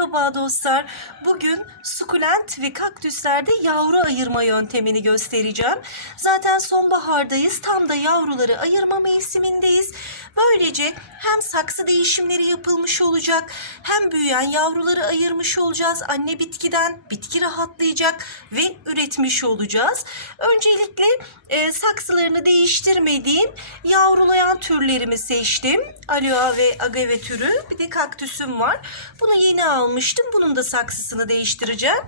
Merhaba dostlar. Bugün sukulent ve kaktüslerde yavru ayırma yöntemini göstereceğim. Zaten sonbahardayız. Tam da yavruları ayırma mevsimindeyiz. Böylece hem saksı değişimleri yapılmış olacak, hem büyüyen yavruları ayırmış olacağız. Anne bitkiden bitki rahatlayacak ve üretmiş olacağız. Öncelikle e, saksılarını değiştirmediğim yavrulayan türlerimi seçtim. Aloe ve agave türü. Bir de kaktüsüm var. Bunu yeni almıştım. Bunun da saksısını değiştireceğim.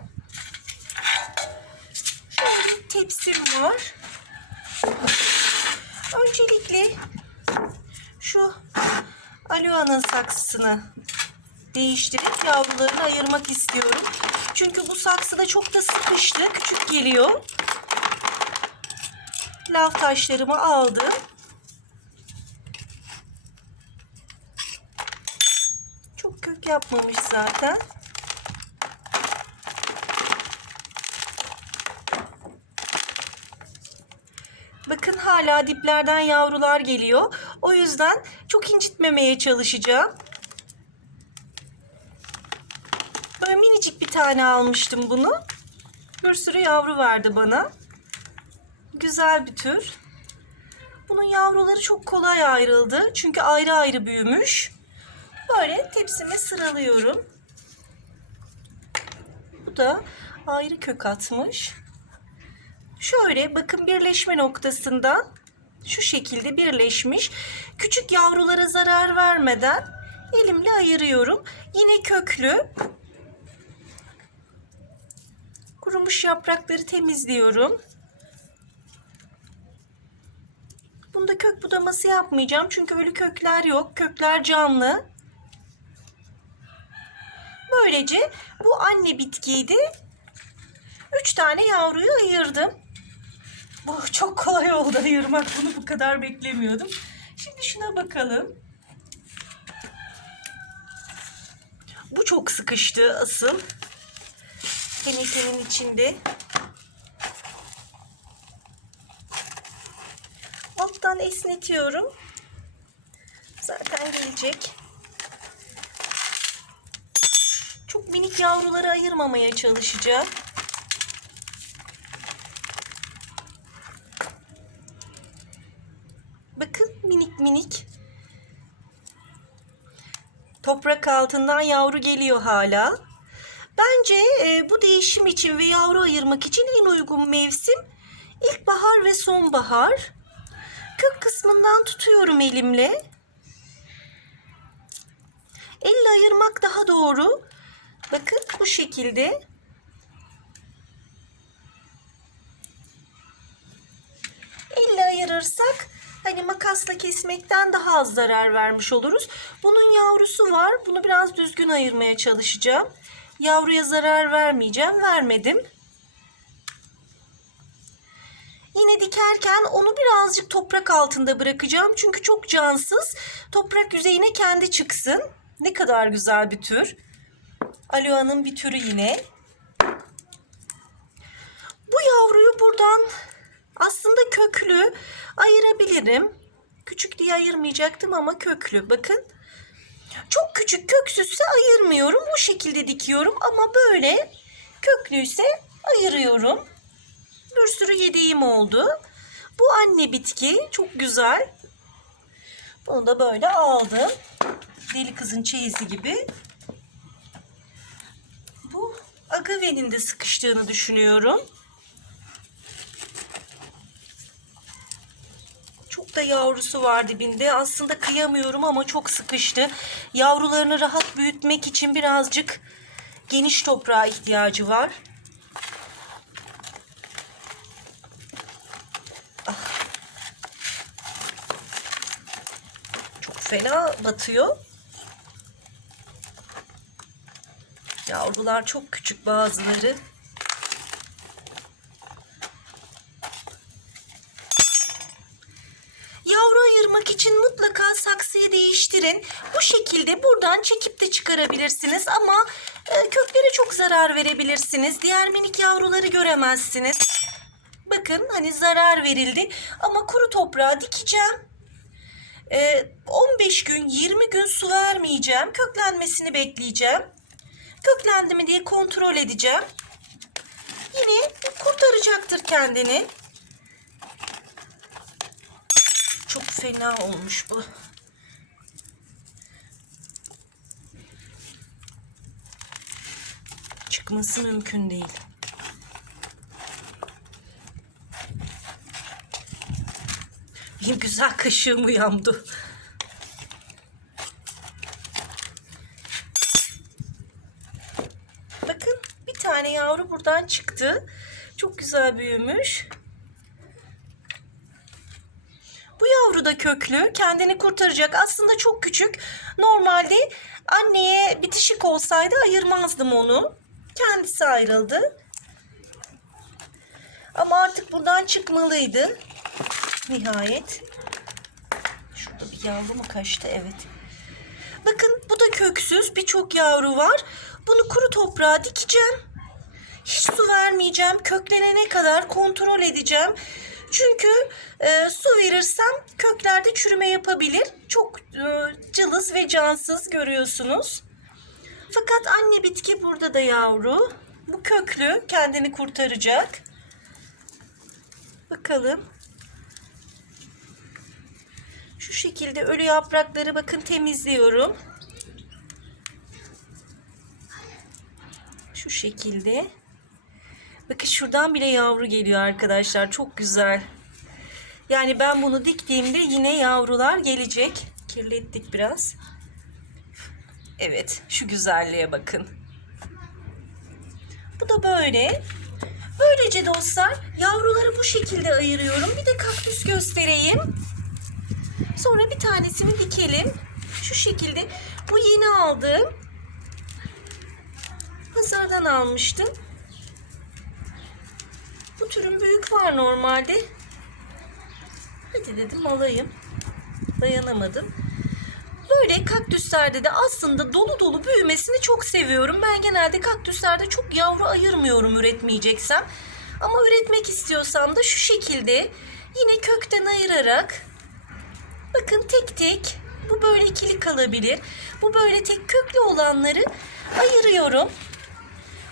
Şöyle bir tepsim var. Öncelikle şu aloe'nın saksısını değiştirip yavrularını ayırmak istiyorum. Çünkü bu saksıda çok da sıkıştı. Küçük geliyor. Lav taşlarımı aldım. Kök yapmamış zaten. Bakın hala diplerden yavrular geliyor. O yüzden çok incitmemeye çalışacağım. Böyle minicik bir tane almıştım bunu. Bir sürü yavru verdi bana. Güzel bir tür. Bunun yavruları çok kolay ayrıldı. Çünkü ayrı ayrı büyümüş. Böyle tepsime sıralıyorum. Bu da ayrı kök atmış. Şöyle bakın birleşme noktasından şu şekilde birleşmiş. Küçük yavrulara zarar vermeden elimle ayırıyorum. Yine köklü. Kurumuş yaprakları temizliyorum. Bunda kök budaması yapmayacağım. Çünkü ölü kökler yok. Kökler canlı. Böylece bu anne bitkiydi. Üç tane yavruyu ayırdım. Bu çok kolay oldu ayırmak. Bunu bu kadar beklemiyordum. Şimdi şuna bakalım. Bu çok sıkıştı asıl. Tenekenin içinde. Alttan esnetiyorum. Zaten gelecek. Çok minik yavruları ayırmamaya çalışacağım. Bakın minik minik. Toprak altından yavru geliyor hala. Bence e, bu değişim için ve yavru ayırmak için en uygun mevsim ilkbahar ve sonbahar. Kök kısmından tutuyorum elimle. Elle ayırmak daha doğru. Bakın bu şekilde. Elle ayırırsak hani makasla kesmekten daha az zarar vermiş oluruz. Bunun yavrusu var. Bunu biraz düzgün ayırmaya çalışacağım. Yavruya zarar vermeyeceğim. Vermedim. Yine dikerken onu birazcık toprak altında bırakacağım. Çünkü çok cansız. Toprak yüzeyine kendi çıksın. Ne kadar güzel bir tür. Aloe'nın bir türü yine. Bu yavruyu buradan aslında köklü ayırabilirim. Küçük diye ayırmayacaktım ama köklü. Bakın. Çok küçük köksüzse ayırmıyorum. Bu şekilde dikiyorum ama böyle köklüyse ayırıyorum. Bir sürü yediğim oldu. Bu anne bitki çok güzel. Bunu da böyle aldım. Deli kızın çeyizi gibi. Agavenin de sıkıştığını düşünüyorum. Çok da yavrusu var dibinde. Aslında kıyamıyorum ama çok sıkıştı. Yavrularını rahat büyütmek için birazcık geniş toprağa ihtiyacı var. Ah. Çok fena batıyor. Yavrular çok küçük bazıları. Yavru ayırmak için mutlaka saksıyı değiştirin. Bu şekilde buradan çekip de çıkarabilirsiniz ama e, köklere çok zarar verebilirsiniz. Diğer minik yavruları göremezsiniz. Bakın hani zarar verildi ama kuru toprağa dikeceğim. E, 15 gün 20 gün su vermeyeceğim. Köklenmesini bekleyeceğim. Köklendi mi diye kontrol edeceğim. Yine kurtaracaktır kendini. Çok fena olmuş bu. Çıkması mümkün değil. Benim güzel kaşığım uyandı. Bakın bir tane yavru buradan çıktı. Çok güzel büyümüş. Bu yavru da köklü. Kendini kurtaracak. Aslında çok küçük. Normalde anneye bitişik olsaydı ayırmazdım onu. Kendisi ayrıldı. Ama artık buradan çıkmalıydı. Nihayet. Şurada bir yavru mu kaçtı? Evet. Bakın bu da köksüz. Birçok yavru var. Bunu kuru toprağa dikeceğim. Hiç su vermeyeceğim. Köklenene kadar kontrol edeceğim. Çünkü e, su verirsem köklerde çürüme yapabilir. Çok e, cılız ve cansız görüyorsunuz. Fakat anne bitki burada da yavru. Bu köklü kendini kurtaracak. Bakalım. Şu şekilde ölü yaprakları bakın temizliyorum. Şu şekilde. Bakın şuradan bile yavru geliyor arkadaşlar. Çok güzel. Yani ben bunu diktiğimde yine yavrular gelecek. Kirlettik biraz. Evet, şu güzelliğe bakın. Bu da böyle. Böylece dostlar yavruları bu şekilde ayırıyorum. Bir de kaktüs göstereyim. Sonra bir tanesini dikelim. Şu şekilde. Bu yeni aldığım. Pazardan almıştım. Bu türün büyük var normalde. Hadi dedim alayım. Dayanamadım. Böyle kaktüslerde de aslında dolu dolu büyümesini çok seviyorum. Ben genelde kaktüslerde çok yavru ayırmıyorum üretmeyeceksem. Ama üretmek istiyorsam da şu şekilde yine kökten ayırarak bakın tek tek bu böyle ikili kalabilir. Bu böyle tek köklü olanları ayırıyorum.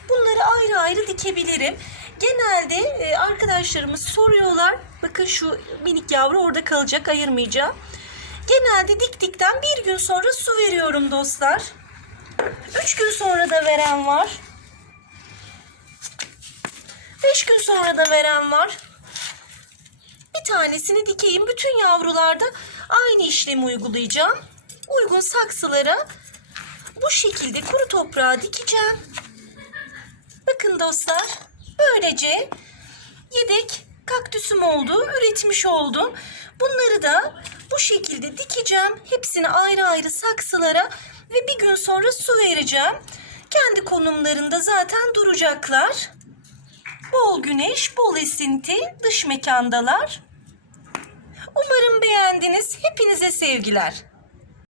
Bunları ayrı ayrı dikebilirim. Genelde e, arkadaşlarımız soruyorlar. Bakın şu minik yavru orada kalacak ayırmayacağım. Genelde diktikten bir gün sonra su veriyorum dostlar. Üç gün sonra da veren var. Beş gün sonra da veren var. Bir tanesini dikeyim. Bütün yavrularda aynı işlemi uygulayacağım. Uygun saksılara bu şekilde kuru toprağa dikeceğim. Bakın dostlar. Böylece yedek kaktüsüm oldu. Üretmiş oldum. Bunları da bu şekilde dikeceğim. Hepsini ayrı ayrı saksılara ve bir gün sonra su vereceğim. Kendi konumlarında zaten duracaklar. Bol güneş, bol esinti, dış mekandalar. Umarım beğendiniz. Hepinize sevgiler.